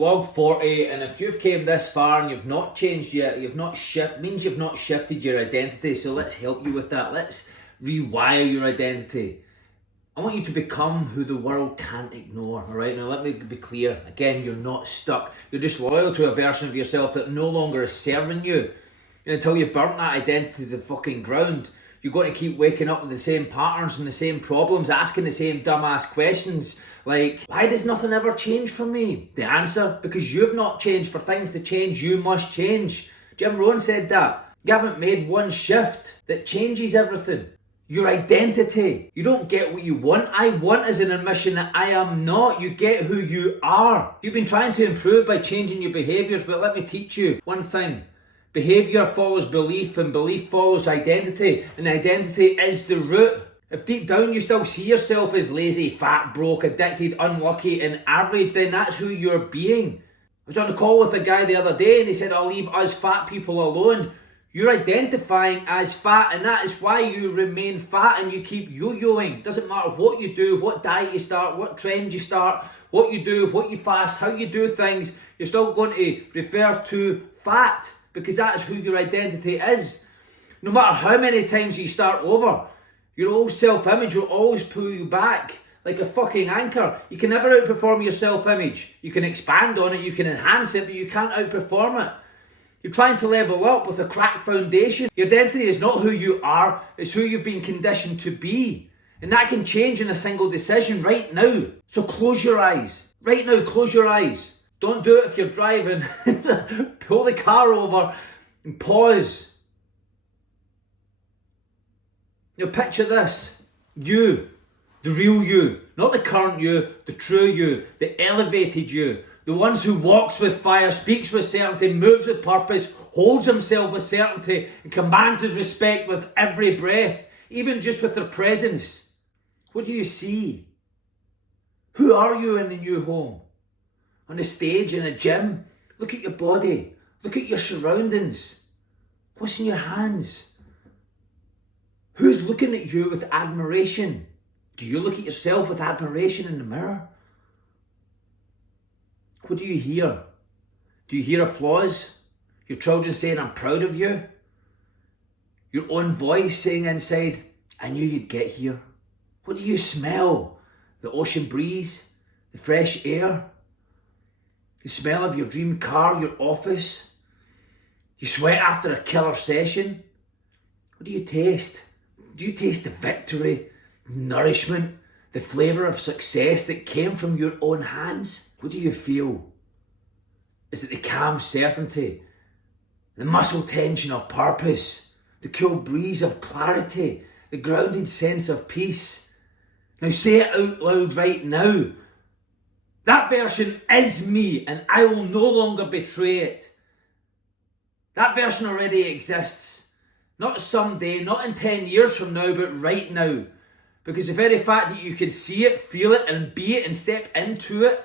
Log 40, and if you've came this far and you've not changed yet, means you've not shifted your identity. So let's help you with that. Let's rewire your identity. I want you to become who the world can't ignore, all right? Now let me be clear. Again, you're not stuck. You're just loyal to a version of yourself that no longer is serving you. And until you've burnt that identity to the fucking ground, you're going to keep waking up with the same patterns and the same problems, asking the same dumbass questions. Like, why does nothing ever change for me? The answer, because you've not changed. For things to change, you must change. Jim Rohn said that. You haven't made one shift that changes everything. Your identity. You don't get what you want. I want is an admission that I am not. You get who you are. You've been trying to improve by changing your behaviours, but let me teach you one thing. Behaviour follows belief, and belief follows identity, and identity is the root. If deep down you still see yourself as lazy, fat, broke, addicted, unlucky and average, then that's who you're being. I was on a call with a guy the other day and he said, I'll leave us fat people alone. You're identifying as fat, and that is why you remain fat and you keep yo-yoing. Doesn't matter what you do, what diet you start, what trend you start, what you do, what you fast, how you do things, you're still going to refer to fat because that's who your identity is. No matter how many times you start over, your old self-image will always pull you back like a fucking anchor. You can never outperform your self-image. You can expand on it, you can enhance it, but you can't outperform it. You're trying to level up with a cracked foundation. Your identity is not who you are, it's who you've been conditioned to be. And that can change in a single decision right now. So close your eyes. Right now, close your eyes. Don't do it if you're driving. Pull the car over and pause. Now picture this, you, the real you, not the current you, the true you, the elevated you, the ones who walks with fire, speaks with certainty, moves with purpose, holds himself with certainty, and commands his respect with every breath, even just with their presence. What do you see? Who are you in the new home? On a stage, in a gym? Look at your body, look at your surroundings. What's in your hands? Who's looking at you with admiration? Do you look at yourself with admiration in the mirror? What do you hear? Do you hear applause? Your children saying, I'm proud of you? Your own voice saying inside, I knew you'd get here. What do you smell? The ocean breeze? The fresh air? The smell of your dream car, your office? You sweat after a killer session? What do you taste? Do you taste the victory, nourishment, the flavour of success that came from your own hands? What do you feel? Is it the calm certainty, the muscle tension of purpose, the cool breeze of clarity, the grounded sense of peace? Now say it out loud right now. That version is me, and I will no longer betray it. That version already exists. Not someday, not in 10 years from now, but right now. Because the very fact that you can see it, feel it, and be it, and step into it,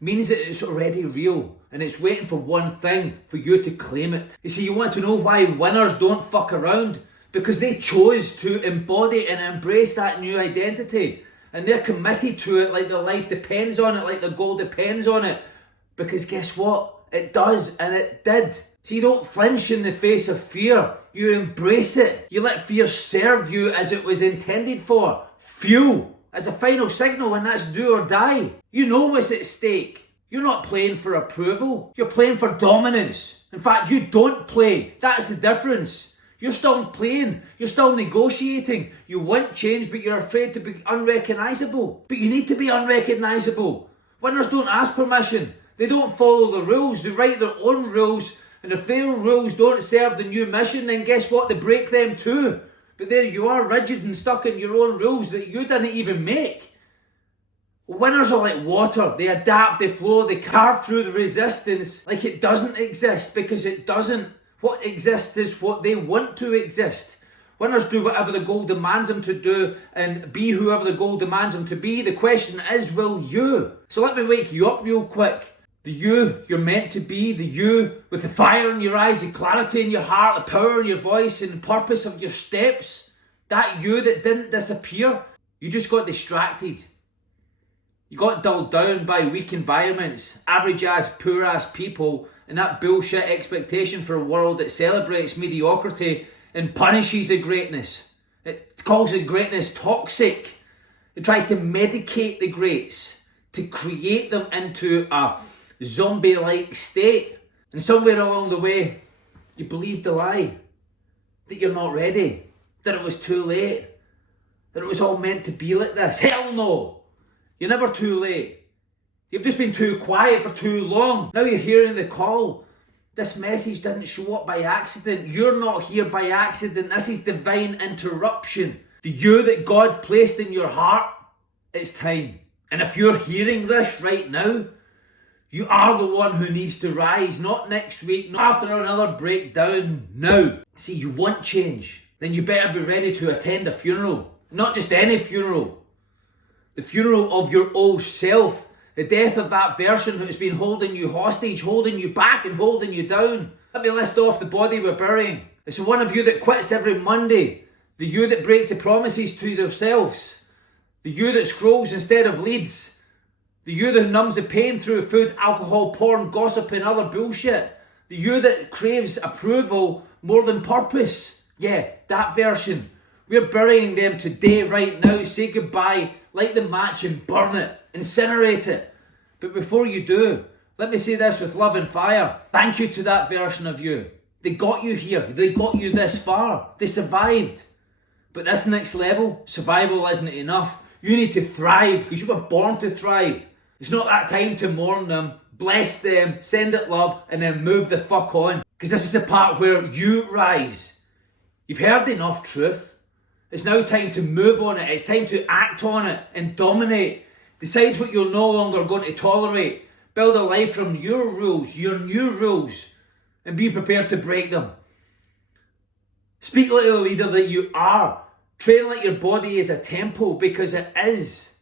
means that it's already real. And it's waiting for one thing, for you to claim it. You see, you want to know why winners don't fuck around? Because they chose to embody and embrace that new identity. And they're committed to it like their life depends on it, like their goal depends on it. Because guess what? It does, and it did. So you don't flinch in the face of fear. You embrace it. You let fear serve you as it was intended for. Fuel as a final signal, and that's do or die. You know what's at stake. You're not playing for approval. You're playing for dominance. In fact, you don't play. That's the difference. You're still playing. You're still negotiating. You want change, but you're afraid to be unrecognisable. But you need to be unrecognisable. Winners don't ask permission. They don't follow the rules. They write their own rules. And if their rules don't serve the new mission, then guess what? They break them too. But there you are, rigid and stuck in your own rules that you didn't even make. Winners are like water. They adapt, they flow, they carve through the resistance like it doesn't exist, because it doesn't. What exists is what they want to exist. Winners do whatever the goal demands them to do and be whoever the goal demands them to be. The question is, will you? So let me wake you up real quick. The you you're meant to be, the you with the fire in your eyes, the clarity in your heart, the power in your voice and the purpose of your steps. That you that didn't disappear, you just got distracted. You got dulled down by weak environments, average ass, poor ass people, and that bullshit expectation for a world that celebrates mediocrity and punishes the greatness. It calls the greatness toxic. It tries to medicate the greats, to create them into a zombie-like state. And somewhere along the way, you believed a lie. That you're not ready. That it was too late. That it was all meant to be like this. Hell no! You're never too late. You've just been too quiet for too long. Now you're hearing the call. This message didn't show up by accident. You're not here by accident. This is divine interruption. The you that God placed in your heart, it's time. And if you're hearing this right now, you are the one who needs to rise, not next week, not after another breakdown, now. See, you want change, then you better be ready to attend a funeral. Not just any funeral. The funeral of your old self. The death of that version who's been holding you hostage, holding you back and holding you down. Let me list off the body we're burying. It's the one of you that quits every Monday. The you that breaks the promises to themselves. The you that scrolls instead of leads. The you that numbs the pain through food, alcohol, porn, gossip and other bullshit. The you that craves approval more than purpose. Yeah, that version. We're burying them today, right now. Say goodbye, light the match and burn it. Incinerate it. But before you do, let me say this with love and fire. Thank you to that version of you. They got you here. They got you this far. They survived. But this next level, survival isn't enough. You need to thrive because you were born to thrive. It's not that time to mourn them, bless them, send it love, and then move the fuck on. Because this is the part where you rise. You've heard enough truth. It's now time to move on it. It's time to act on it and dominate. Decide what you're no longer going to tolerate. Build a life from your rules, your new rules, and be prepared to break them. Speak like the leader that you are. Train like your body is a temple, because it is.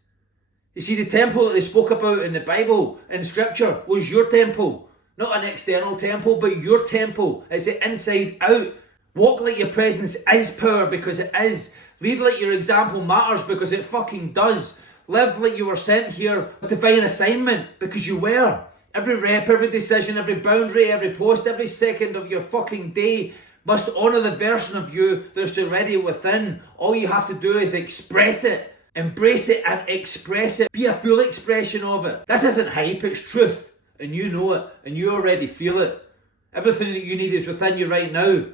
You see, the temple that they spoke about in the Bible, in Scripture, was your temple. Not an external temple, but your temple. It's the inside out. Walk like your presence is power, because it is. Lead like your example matters, because it fucking does. Live like you were sent here with divine assignment, because you were. Every rep, every decision, every boundary, every post, every second of your fucking day must honour the version of you that's already within. All you have to do is express it. Embrace it and express it. Be a full expression of it. This isn't hype, it's truth. And you know it, and you already feel it. Everything that you need is within you right now.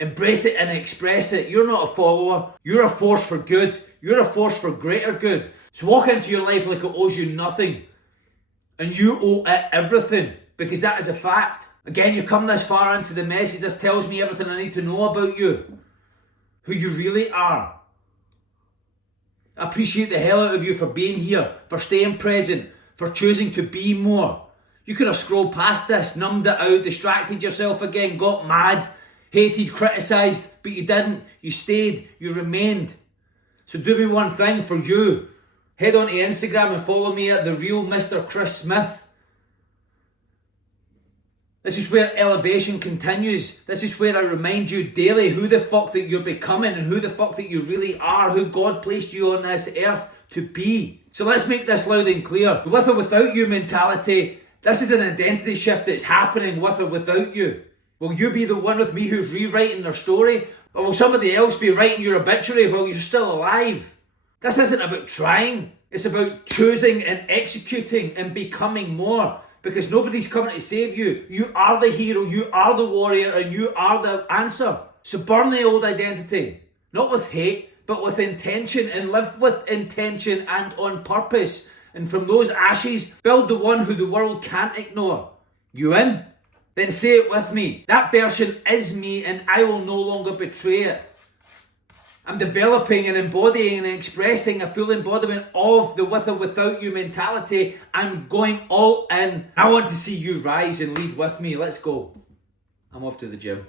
Embrace it and express it. You're not a follower. You're a force for good. You're a force for greater good. So walk into your life like it owes you nothing. And you owe it everything. Because that is a fact. Again, you've come this far into the message. This tells me everything I need to know about you. Who you really are. I appreciate the hell out of you for being here. For staying present. For choosing to be more. You could have scrolled past this, numbed it out, distracted yourself again, got mad, hated, criticised, but you didn't. You stayed. You remained. So do me one thing for you. Head on to Instagram and follow me at The Real Mr. Chris Smith. This is where elevation continues. This is where I remind you daily who the fuck that you're becoming and who the fuck that you really are, who God placed you on this earth to be. So let's make this loud and clear. With or without you mentality, this is an identity shift that's happening with or without you. Will you be the one with me who's rewriting their story? Or will somebody else be writing your obituary while you're still alive? This isn't about trying. It's about choosing and executing and becoming more. Because nobody's coming to save you. You are the hero, you are the warrior, and you are the answer. So burn the old identity. Not with hate, but with intention. And live with intention and on purpose. And from those ashes, build the one who the world can't ignore. You in? Then say it with me. That version is me, and I will no longer betray it. I'm developing and embodying and expressing a full embodiment of the with or without you mentality. I'm going all in. I want to see you rise and lead with me. Let's go. I'm off to the gym.